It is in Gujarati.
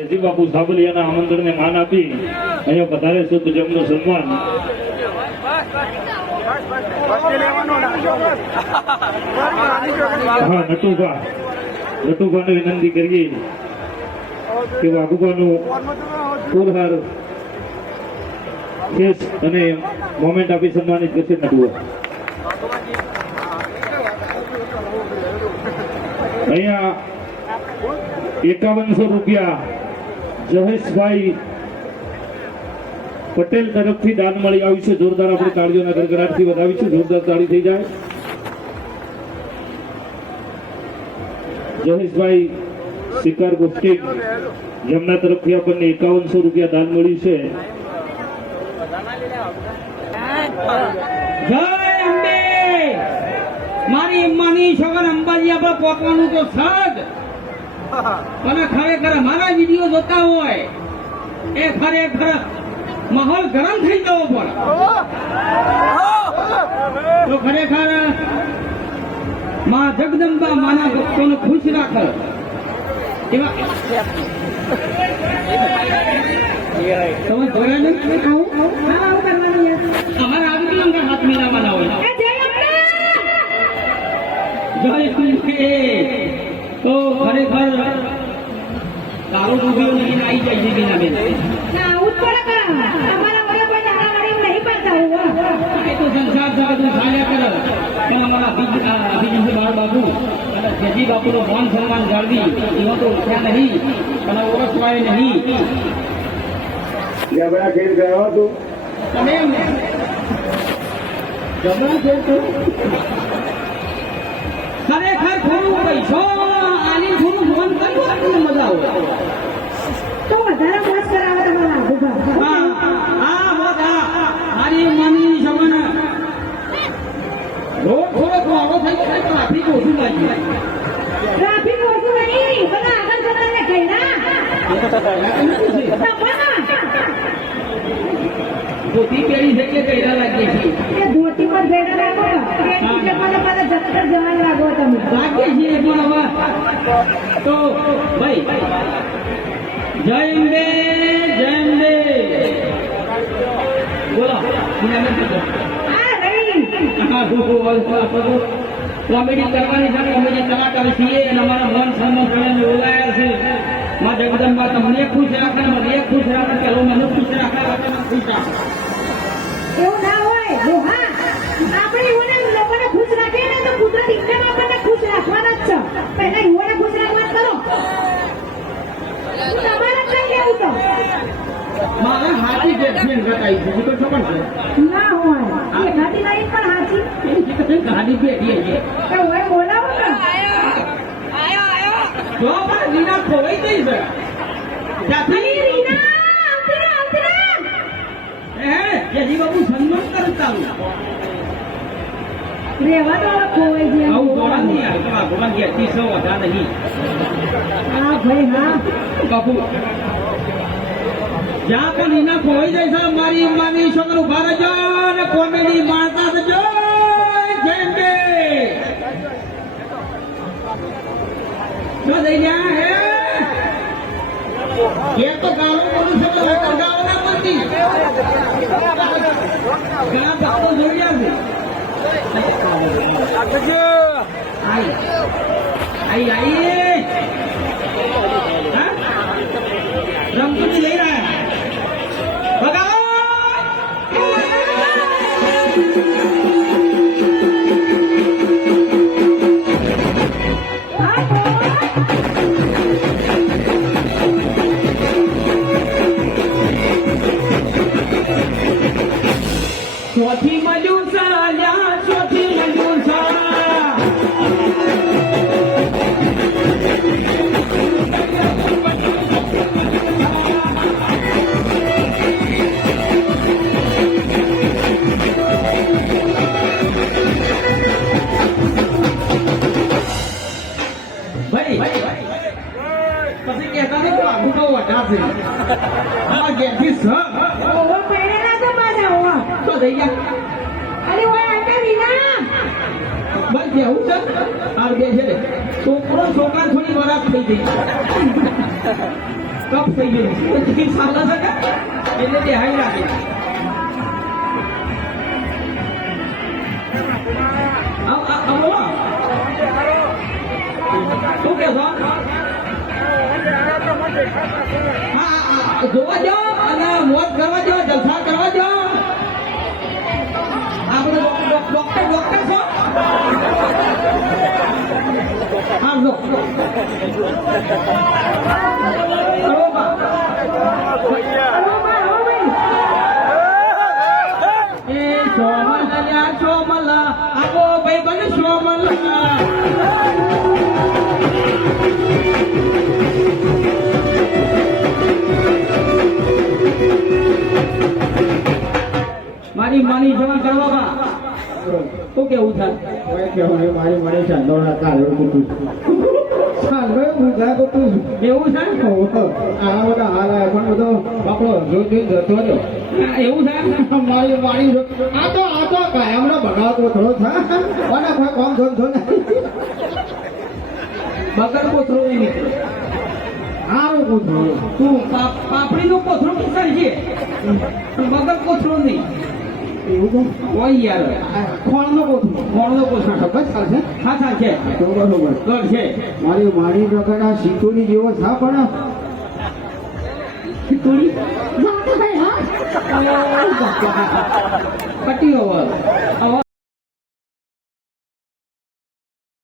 બાપુ સાબલિયાના આમંત્રણને માન આપી અહીંયા પધારે શુદ્ધ જમનું સન્માન. હા, નટુભાને વિનંતી કરીએ કે વાઘુબાનું ફૂલહાર કેસ અને મોમેન્ટ આપી સન્માનિત કરશે. નટુભા અહીંયા 5100 રૂપિયા જહેશભાઈ પટેલ તરફથી દાન મળી આવ્યું છે. જોરદાર આપણે તાળીઓના ગડગડાટથી વધાવીશું. જોરદાર તાળી થઈ જાય. જહેશભાઈ શિકાર ગોષ્ઠી જેમના તરફથી આપણને 5100 રૂપિયા દાન મળ્યું છે. જય અંબે. મારી અંબાની છોકર અંબાજી આપણે પહોંચવાનું તો સજ અને ખરેખર મારા વિડીયો જોતા હોય એ ખરેખર માહોલ ગરમ થઈ જવો પડે તો ખરેખર માં જગદંબા માના ભક્તોને ખુશ રાખે એવા તમે જોયા નહીં અમારા આદમી હાથ મીરામાં ના હોય જય શ્રી તો ખરેખર તારો ડૂબ્યો નહીં આવી જાય છે બેન એ તો સંસાર જગત ચાલ્યા કરે પણ અમારા અભિજીત બાબુ અને જેજી બાપુનો માન સન્માન જાળવી એમાં તો ઉઠ્યા નહીં અને ઓળખવાય નહીં. જબરા ખેલ ગયો હતો તમે જબરા ખેલ તો ખરેખર થોડું પૈસો આની થોડું મન કર્યું આપણને મજા આવે તો વધારે મોજ કરાવે તમારા હા બધા મારી માની સમન રોડ થોડો વાળો થઈ ગયો ટ્રાફિક ઓછું લાગ્યું. ટ્રાફિક ઓછું નહીં બધા આગળ જતા ગયડા ધોતી પહેરી છે કે ગયડા લાગે છે એ ધોતી પર ગયડા લાગો એટલે મને પાછા જપ્તર જવાન લાગો તમે લાગે છે પણ હવે તો ભાઈ જય અંબે બોલો આ રહી કોમેડી કરવાની છે. કોમેડી કલાકાર છીએ અને અમારા મન સન્માન બોલાયા છે. માં જગદંબા તમને ખુશ રાખે મને ખુશ રાખે પેલો મને ખુશ રાખે ખુશ રાખે એવું ના હોય હા આપણે યુવાને લોકોને ખુશ રાખીએ ને તો કુદરત એકદમ આપણને ખુશ રાખવાના જ છે. પહેલા યુવાને ખુશ રાખવા કરો તમારે કઈ કેવું તો મારા હાથી જેટલી રટાઈ છે તો ખબર છે ના હોય એ ગાડી નહીં પણ હાચી ગાડી બેઠી છે એ હોય બોલાવો ને જો પણ રીના ખોવાઈ ગઈ છે ત્યાંથી રીના આવતી રે હે જેજી બાબુ સન્માન કરું ચાલુ રેવા તો કોઈ જે આવું દોડા નહીં આવે તો ભગવાન કે 300 વધા નહીં હા ભાઈ હા બાપુ જ્યાં પણ રીના ખોવાઈ જાય છે મારી માની છોકરો ભારત અને કોમેડી મારતા જજો જેમ કે તો દઈ ગયા હે એ તો ગાળો બોલું છે તો ગાળો ના બોલતી ઘણા ભક્તો જોડ્યા છે આઈ રમકડી લઈ રહ્યા બગાવો ચોથી મળ્યું ચાલ્યા ચોથી મળ્યું ભાઈ પછી કહેતા ને આગુ બહુ વધારે આ ગેરથી સ ઓવો પહેરેલા તો પાછા ઓવો તો થઈ ગયા અરે ઓય આટા રીના બસ કેવું છે આ બે છે છોકરો છોકરા થોડી વરાપ થઈ ગઈ કપ થઈ ગયો પછી સાલા છે કે એટલે તે હાઈ રાખે બોલો શું કે છો હા જોવા જાઓ અને મોજ કરવા જાઓ જલસા કરવા જાઓ આપણે ડોક્ટર છો હા લો એ સોમલ આપો ભાઈ બને સોમલ મારી માની જવા કરવા શું કેવું થાય મારી મને ચાંદોડા કાલે મૂકું સાંભળે મૂકા તો તું એવું છે આ બધા હાલ આવે પણ બધો બાપડો જોઈ જતો રહ્યો એવું છે મારી વાણી આ તો કાયમનો બગાડતો થોડો છે કોને કોમ ધોન બગર કોથળો નહીં નીકળે સારું પૂછો તું પાપડી નો કોથળો નીકળ છે પણ બગર કોથળો નહીં એવું તો હોય યાર ખોળનો પૂછો મોણનો કોથળો બસ ચાલશે હા છે તો બરોબર ગઢ છે મારી પ્રકાર આ સિક્યુરી જેવો થા પણ ખીચડી જાતો ભાઈ હા પટ્ટી હવે